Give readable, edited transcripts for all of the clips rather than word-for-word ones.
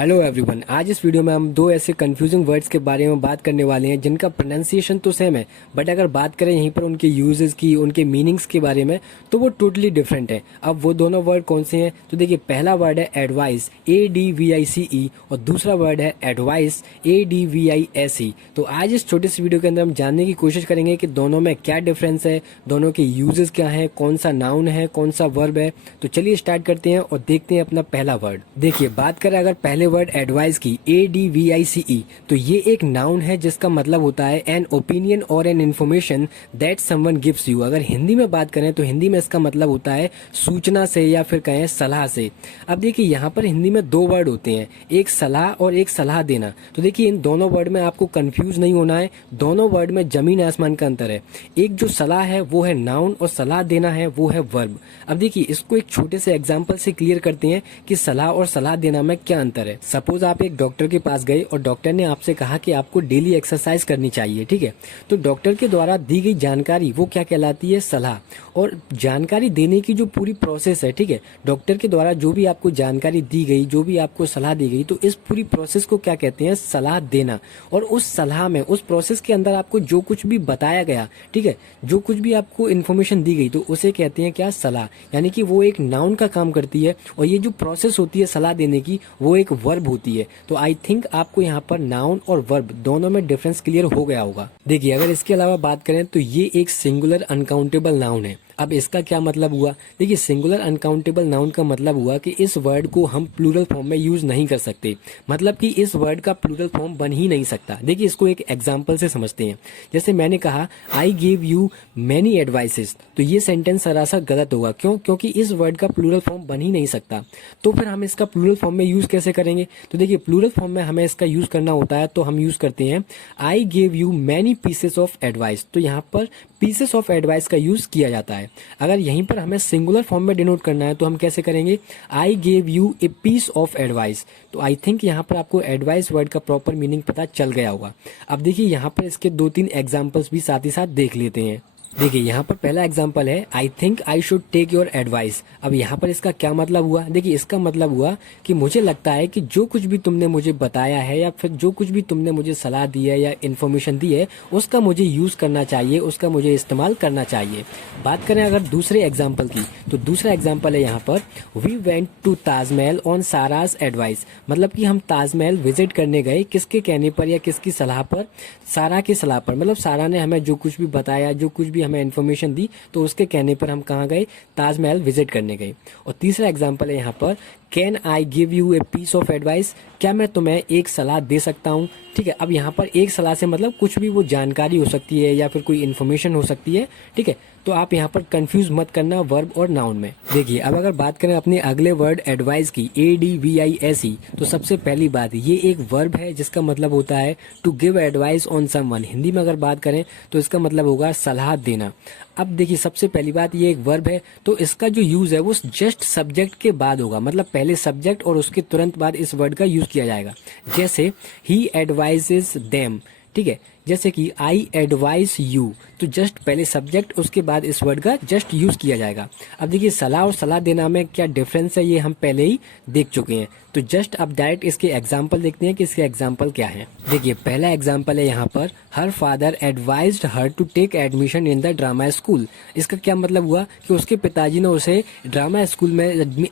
Hello everyone, आज इस video में हम दो ऐसे कंफ्यूजिंग वर्ड्स के बारे में बात करने वाले हैं जिनका प्रोनाउंसिएशन तो सेम है, बट अगर बात करें यहीं पर उनके यूजेस की, उनके मीनिंग्स के बारे में, तो वो टोटली डिफरेंट है। अब वो दोनों वर्ड कौन से हैं? तो देखिए, पहला वर्ड है एडवाइस, ADVICE, और दूसरा वर्ड है एडवाइस, ADVISE। तो आज इस छोटे से वीडियो के अंदर हम जानने की कोशिश करेंगे कि दोनों में क्या डिफरेंस है, दोनों के यूजेस क्या है, कौन सा नाउन है, कौन सा वर्ब है। तो चलिए स्टार्ट करते हैं और देखते हैं अपना पहला वर्ड। देखिए, बात करें अगर पहले वर्ड एडवाइस की, ADVICE, तो ये एक नाउन है जिसका मतलब होता है एन ओपिनियन और an information that someone gives you. अगर हिंदी में बात करें तो हिंदी में इसका मतलब होता है सूचना से या फिर कहें सलाह से। अब देखिए, यहाँ पर हिंदी में दो वर्ड होते हैं, एक सलाह और एक सलाह देना। तो देखिए, इन दोनों वर्ड में आपको कंफ्यूज नहीं होना है, दोनों वर्ड में जमीन आसमान का अंतर है। एक जो सलाह है वो है नाउन और सलाह देना है वो है वर्ब। अब देखिए, इसको एक छोटे से एग्जाम्पल से क्लियर करते हैं कि सलाह और सलाह देना में क्या अंतर है। सपोज आप एक डॉक्टर के पास गए और डॉक्टर ने आपसे कहा कि आपको डेली एक्सरसाइज करनी चाहिए, ठीक है। तो डॉक्टर के द्वारा दी गई जानकारी वो क्या कहलाती है? सलाह। और जानकारी देने की जो पूरी प्रोसेस है, ठीक है, डॉक्टर के द्वारा जो भी आपको जानकारी दी गई, जो भी आपको सलाह दी गई, तो इस पूरी प्रोसेस को क्या कहते हैं? सलाह देना। और उस सलाह में, उस प्रोसेस के अंदर आपको जो कुछ भी बताया गया, ठीक है, जो कुछ भी आपको इन्फॉर्मेशन दी गई, तो उसे कहते हैं क्या? सलाह। यानी कि वो एक नाउन का काम करती है और ये जो प्रोसेस होती है सलाह देने की, वो एक वर्ब होती है। तो आई थिंक आपको यहाँ पर नाउन और वर्ब दोनों में डिफरेंस क्लियर हो गया होगा। देखिए, अगर इसके अलावा बात करें तो ये एक सिंगुलर अनकाउंटेबल नाउन है। अब इसका क्या मतलब हुआ? देखिए, सिंगुलर अनकाउंटेबल नाउन का मतलब हुआ कि इस वर्ड को हम प्लूरल फॉर्म में यूज नहीं कर सकते, मतलब कि इस वर्ड का प्लूरल फॉर्म बन ही नहीं सकता। देखिए, इसको एक एग्जांपल से समझते हैं। जैसे मैंने कहा, आई गिव यू मैनी एडवाइसेस, तो ये सेंटेंस सरासर गलत होगा। क्यों? क्योंकि इस वर्ड का प्लूरल फॉर्म बन ही नहीं सकता। तो फिर हम इसका प्लूरल फॉर्म में यूज कैसे करेंगे? तो देखिए, प्लूरल फॉर्म में हमें इसका यूज करना होता है, तो हम यूज करते हैं आई give you many pieces of advice. तो यहाँ पर पीसेस ऑफ एडवाइस का यूज किया जाता है। अगर यहीं पर हमें सिंगुलर फॉर्म में डिनोट करना है तो हम कैसे करेंगे? I gave you a piece of advice. तो आई थिंक यहाँ पर आपको एडवाइस वर्ड का प्रॉपर मीनिंग पता चल गया होगा। अब देखिए, यहाँ पर इसके 2-3 एग्जाम्पल्स भी साथ ही साथ देख लेते हैं। देखिए, यहाँ पर पहला एग्जाम्पल है, I think I should take your advice. अब यहाँ पर इसका क्या मतलब हुआ? देखिए, इसका मतलब हुआ कि मुझे लगता है कि जो कुछ भी तुमने मुझे बताया है या फिर जो कुछ भी तुमने मुझे सलाह दी है या इन्फॉर्मेशन दी है, उसका मुझे यूज करना चाहिए, उसका मुझे इस्तेमाल करना चाहिए। बात करें अगर दूसरे एग्जाम्पल की, तो दूसरा एग्जाम्पल है यहाँ पर, we went to Taj Mahal on Sara's advice. मतलब कि हम ताजमहल विजिट करने गए, किसके कहने पर या किसकी सलाह पर? सारा की सलाह पर। मतलब सारा ने हमें जो कुछ भी बताया, जो कुछ भी हमें इन्फॉर्मेशन दी, तो उसके कहने पर हम कहाँ गए? ताजमहल विजिट करने गए। और तीसरा एग्जाम्पल है यहाँ पर, can I give you a piece of advice, क्या मैं तुम्हें एक सलाह दे सकता हूँ? ठीक है, अब यहाँ पर एक सलाह से मतलब कुछ भी वो जानकारी हो सकती है या फिर कोई इन्फॉर्मेशन हो सकती है, ठीक है। तो आप यहाँ पर कंफ्यूज मत करना वर्ब और नाउन में। देखिए, अब अगर बात करें अपने अगले वर्ड एडवाइस की, ADVISE, तो सबसे पहली बात, ये एक वर्ब है जिसका मतलब होता है to give advice on someone. Hindi में अगर बात करें तो इसका मतलब होगा सलाह देना। अब देखिए, सबसे पहली बात, ये एक वर्ब है, तो इसका जो यूज है वो जस्ट सब्जेक्ट के बाद होगा। मतलब पहले सब्जेक्ट और उसके तुरंत बाद इस वर्ड का यूज किया जाएगा। जैसे ही एडवाइजेस देम, ठीक है, जैसे कि आई एडवाइस यू, तो जस्ट पहले सब्जेक्ट, उसके बाद इस वर्ड का जस्ट यूज किया जाएगा। अब देखिए, सलाह और सलाह देना में क्या डिफरेंस है ये हम पहले ही देख चुके हैं। तो जस्ट अब डायरेक्ट इसके एग्जाम्पल देखते हैं कि इसके एग्जाम्पल क्या है। देखिए, पहला एग्जाम्पल है यहाँ पर, her father advised her to take admission in the drama school. इसका क्या मतलब हुआ कि उसके पिताजी ने उसे ड्रामा स्कूल में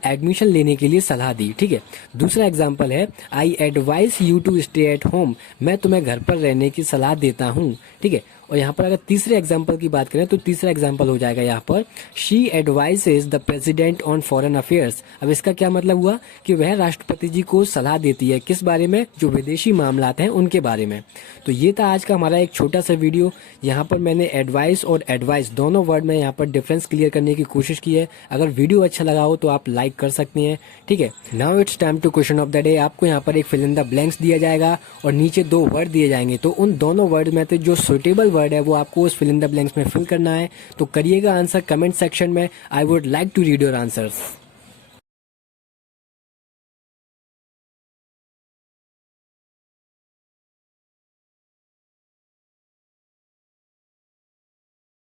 एडमिशन लेने के लिए सलाह दी, ठीक है। दूसरा एग्जाम्पल है, I advise you to stay at home, मैं तुम्हें घर पर रहने की सलाह देता हूँ, ठीक है। और यहाँ पर अगर तीसरे एग्जाम्पल की बात करें तो तीसरा एग्जाम्पल हो जाएगा यहाँ पर, she advises the president on foreign affairs. अब इसका क्या मतलब हुआ कि वह राष्ट्रपति जी को सलाह देती है, किस बारे में? जो विदेशी मामलात हैं उनके बारे में। तो ये था आज का हमारा एक छोटा सा वीडियो। यहाँ पर मैंने एडवाइस और एडवाइस दोनों वर्ड में यहाँ पर डिफरेंस क्लियर करने की कोशिश की है। अगर वीडियो अच्छा लगा हो तो आप लाइक कर सकते हैं, ठीक है। Now it's time to question of the day. आपको यहाँ पर एक फिल इन द ब्लैंक्स दिया जाएगा और नीचे 2 वर्ड दिए जाएंगे, तो उन दोनों वर्ड में से जो सुटेबल वर्ड है वो आपको उस फिल इन द ब्लैंक्स में फिल करना है। तो करिएगा आंसर कमेंट सेक्शन में। I would like to read your answers.